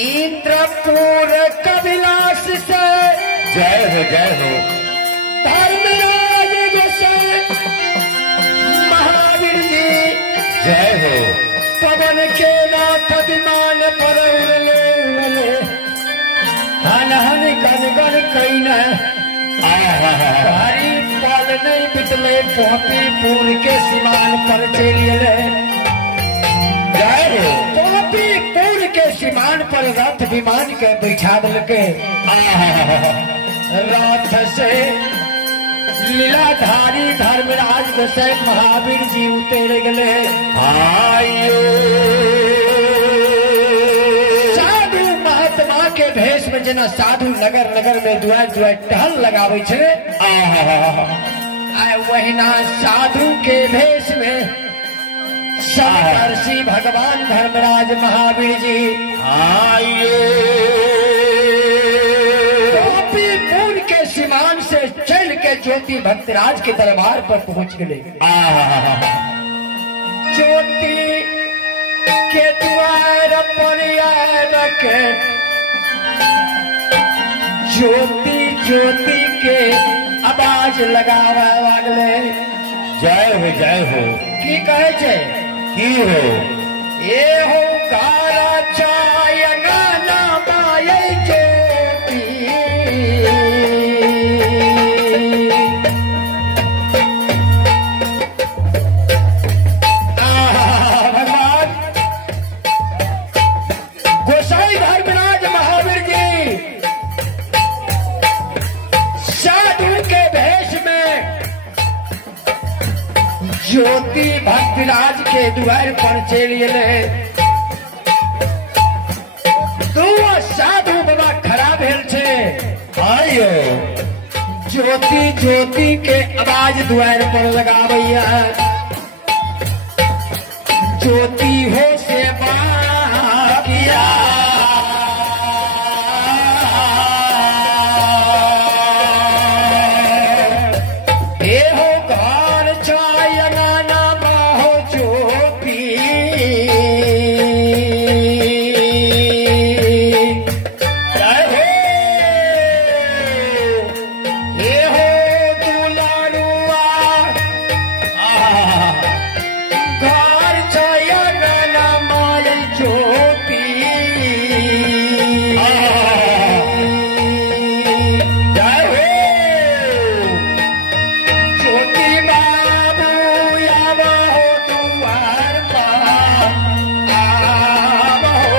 इंद्रपुर कविलास से जय हो धर्मराज गोसाई महावीर जी जय हो। पवन के नाथ विमान पर उड़ले हन हन गन गन कई न हरी पल नहीं बितले पोपी पूर के सीमान पर चलिए। जय हो। पोपी पूर के सीमान पर रथ विमान के बैठा के रथ से लीलाधारी धर्मराज गोसाई महावीर जी उतर गए। साधु महात्मा के भेष में जना साधु नगर नगर में दुआ दुआ टहल लगावे छे। आय वहीना साधु के भेष में शंकरसी भगवान धर्मराज महावीर जी गोपीपुर के सीमान से चल के ज्योति भक्तराज के दरबार पर पहुंच गए। ज्योति के द्वार पर रखे ज्योति ज्योति के आवाज लगावा लगले। जय हो। की कहे छे की हो ये हो कारा चाय गाना बाये ज्योति भगवान गोसाई धर्मराज महावीर जी साधु के भेष में ज्योति भक्तराज के द्वार पर चलिए। दो साधु बाबा खड़ा भेल छे। आयो ज्योति ज्योति के आवाज द्वार पर लगावैया। ज्योति हो सेवा किया हे हो घर चाय नाना बाहो ज्योति जय हो। हे हो दुलारुआ घर चाय नाना माय ज्योति जय हो। ज्योति बाबू आवा हो दुआर पर आवा हो।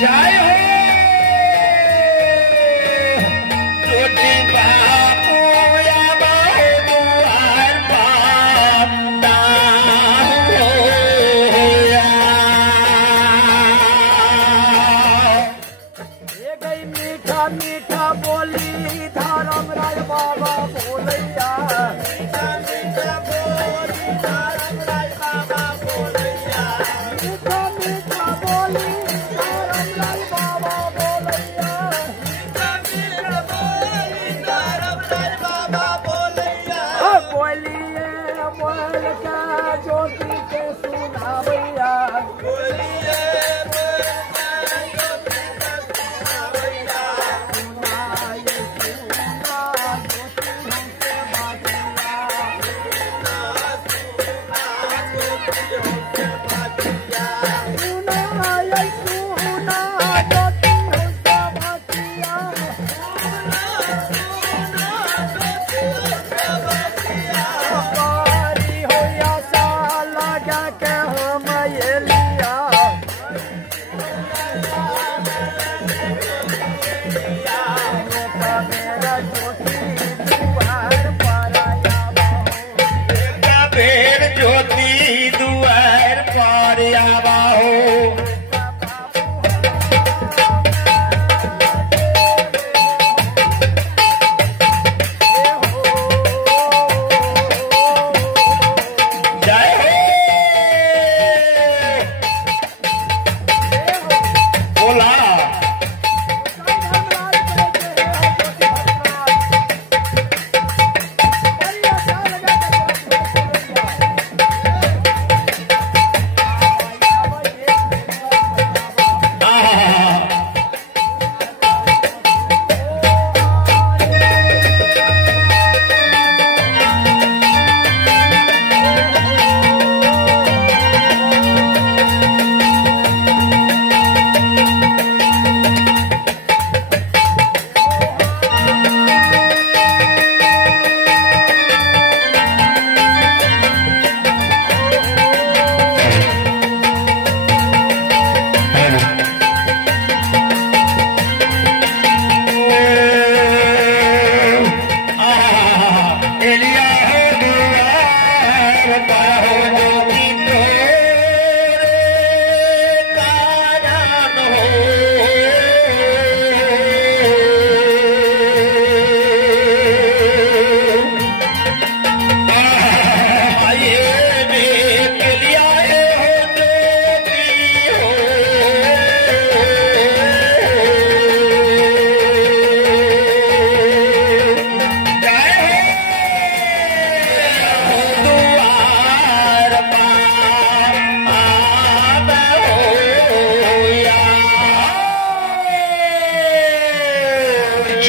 जय हो। ज्योति बाबू आवा हो दुआर पर ये गई मीठा मीठा बोली धर्मराज बाबा बोलैया। मीठा मीठा बोली धर्मराज बाबा बोलैया। मीठा मीठा बोली धर्मराज बाबा बोलैया। मीठा मीठा बोली धर्मराज बाबा बोलैया। बोलिए बोल के ज्योति के सुनावैया। बोलिए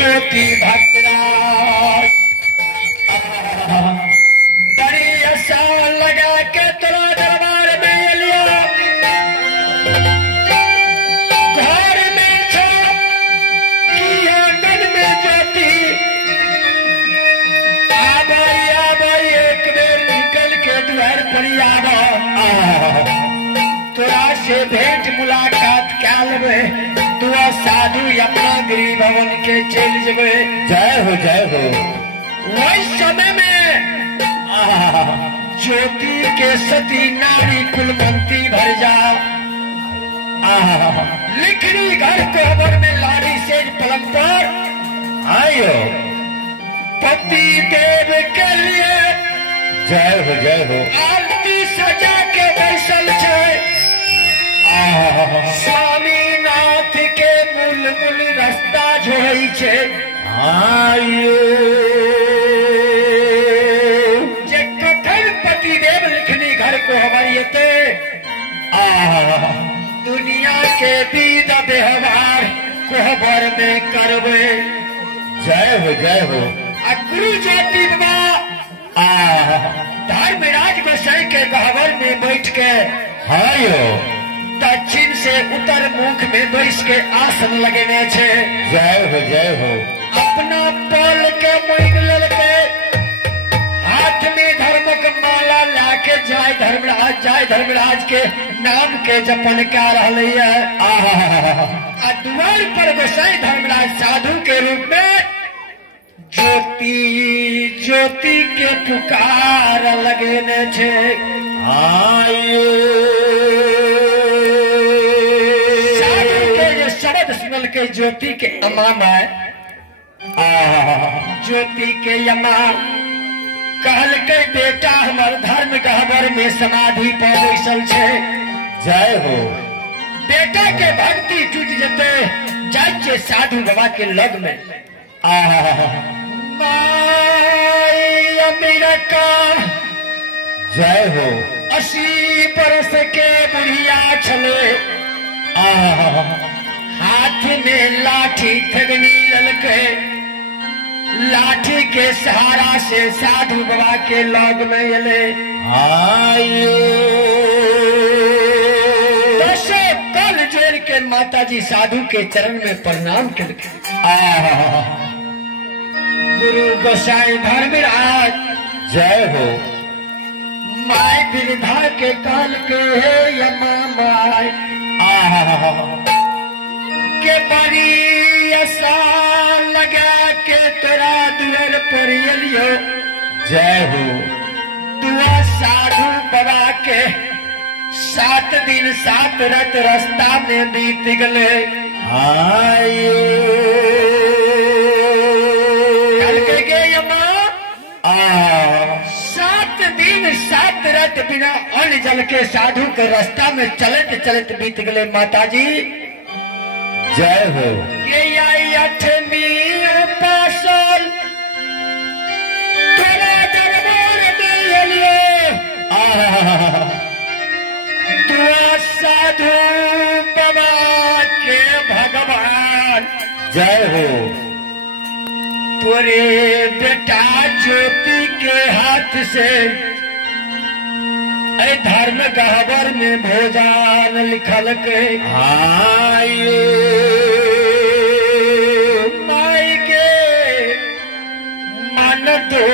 ज्योति भक्तराज बड़ी आशा लगा के तोरा दरबार में लिया घर में छो कि आंगन में ज्योति आबाई एक बेर निकल के द्वार पर आबा तोरा से भेंट मुलाकात क्या लेबे तू साधु अपना गृह भवन के चल जबे। जय हो जय हो। वही समय में ज्योति के सती नारी कुलमंती भर जा लिखनी घर कोहबर में लाड़ी से पलंग पर आयो पति देव के लिए जय हो आरती सजा के बैसल छे स्वामीनाथ के मूल रास्ता जोड़ई छे आयो जे कथन पति देव लिखनी घर को हमारी दुनिया के विध व्यवहार कोहबर में करवे। जय हो। गुरु ज्योति बाबा धर्मराज गोसाई के गहवर में बैठ के आयो दक्षिण से उत्तर मुख में बैठ के आसन लगेने छे। जय हो। अपना पल के मोइन ललके हाथ में धर्मक माला लाके जय धर्मराज के नाम के जपन क्या रहा द्वार पर गोसाई धर्मराज साधु के रूप में ज्योति के पुकार लगेने छे। आयो शब्द सुनल के ज्योति के अमाम है ज्योति के यमा कहल के बेटा हमार धर्म गहबर में समाधि पर बैसल छे। जय हो। बेटा के भक्ति टूट जते जाइए साधु बाबा के लग में माई अमेरिका जय हो। 80 बरस के बुढ़िया छले हाथ में लाठी थगनी ललके लाठी के सहारा से साधु बाबा के लग में एले आयो दसो कल जोड़ के माता जी साधु के चरण में प्रणाम करके गुरु गोसाई धर्मराज जय हो। माय विधा के काल के है यमा माय के बड़ी आशा लगा के तोरा दुआर पर एलियो। जय हो। दुआ साधु बाबा के 7 दिन 7 रात रास्ता में बीत गले। आयो कल के गे यमा 7 दिन 7 रात बिना अन्न जल के साधु के रास्ता में चलते बीत गले। माता जी जय हो। ये आई 8वीं उपासन तोरा दरबार में एलियो दुआ साधु बाबा के भगवान। जय हो। तोरे बेटा ज्योति के हाथ से धर्म गहबर में भोजन लिखल के आयो माई के मन दो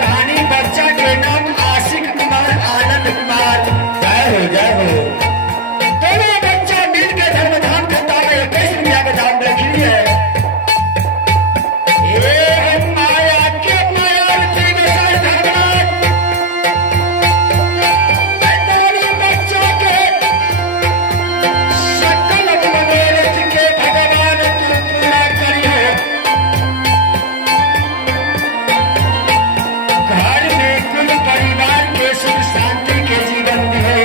कहानी बच्चा के नाम आशिक कुमार आनंद कुमार। जय हो दोनों बच्चा मिल के धर्म धाम करता है 21 दुनिया के धाम रखी है। माया के मायावती में धर्मराज बच्चा के सकल मनोरथ के भगवान तू पूरा करिए। घर में कुल परिवार के सुख शांति के जीवन दिए।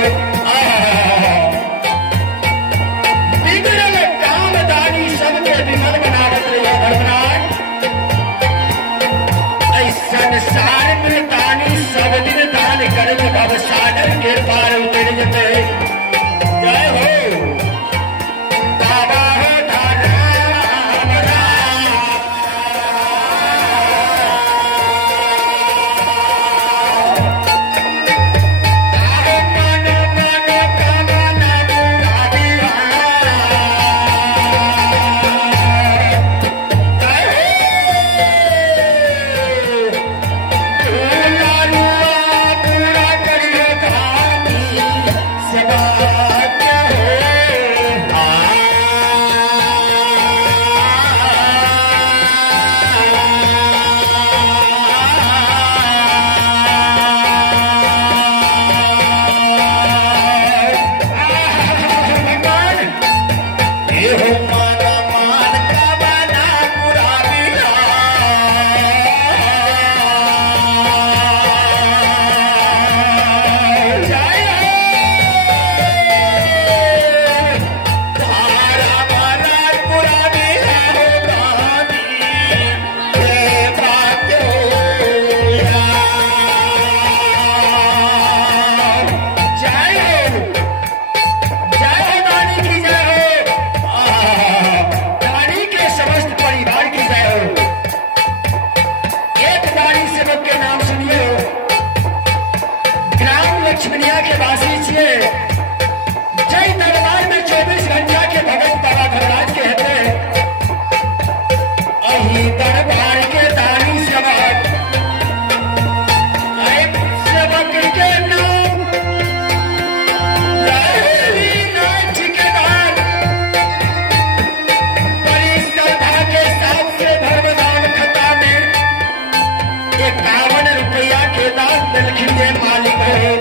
बिगड़ल कामदानी सबके विमल बनावत रहिए धर्मराज। संसार में दानी सब दिन दान कर भव सागर के पार उतर जते। जय हो बाबा हो धर्मराज। मानो मानो कामना पूरा दिया। पूरा करिए धामी सेवा क्या लक्ष्मणिया के वासी छे। जय दरबार में 24 घंटा के भगत बाबा धर्मराज के हेते। अही दरबार के दानी सेवक सेवक के नाम नाथ ठेकेदार बड़ी श्रद्धा के साथ से धर्मदान खता में 51 रुपया के दान दिलखिन के मालिक है।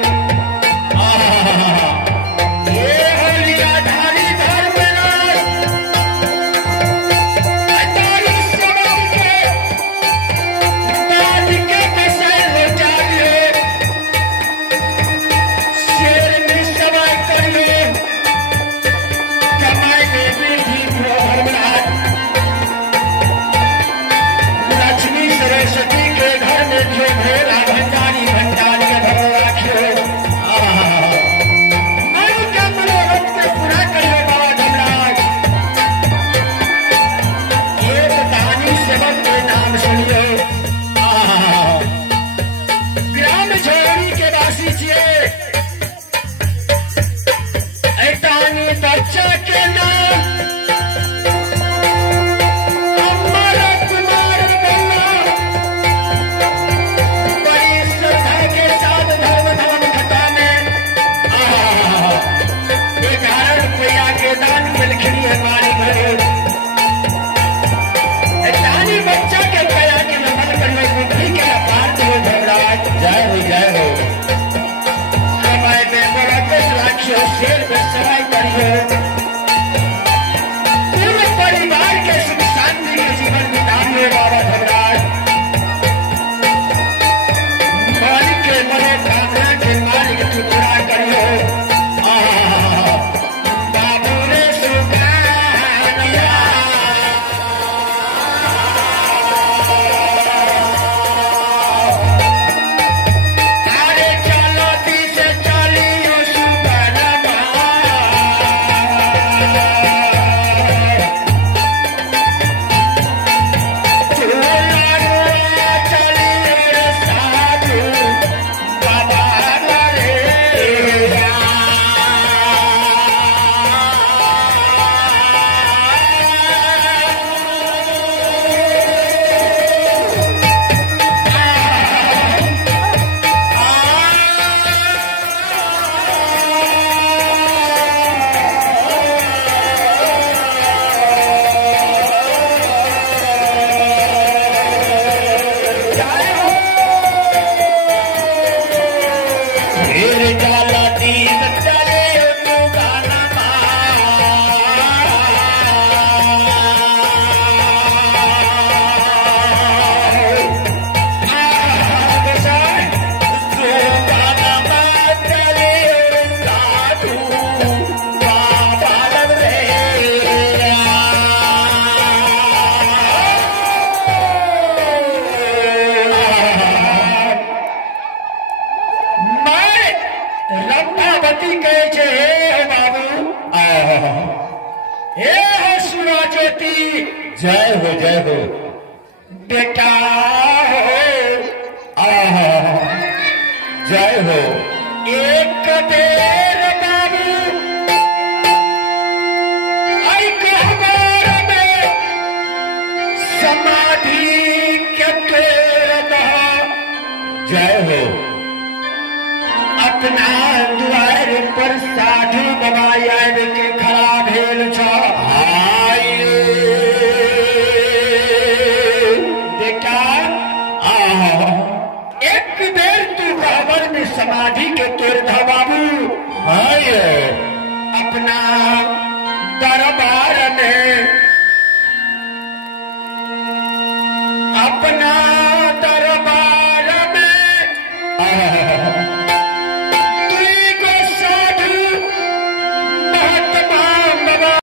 बच्चा के नाम अमर कुमार बल्ला बड़ी जय हो बेटा हो जय हो एक देर बाबू हमार में समाधि के तेर जय हो अपना द्वार पर साधु बाबा आब के खड़ा भेल छ बेटा एक बेर तू बाबर में समाधि के तोड़ था बाबू अपना दरबार में अपना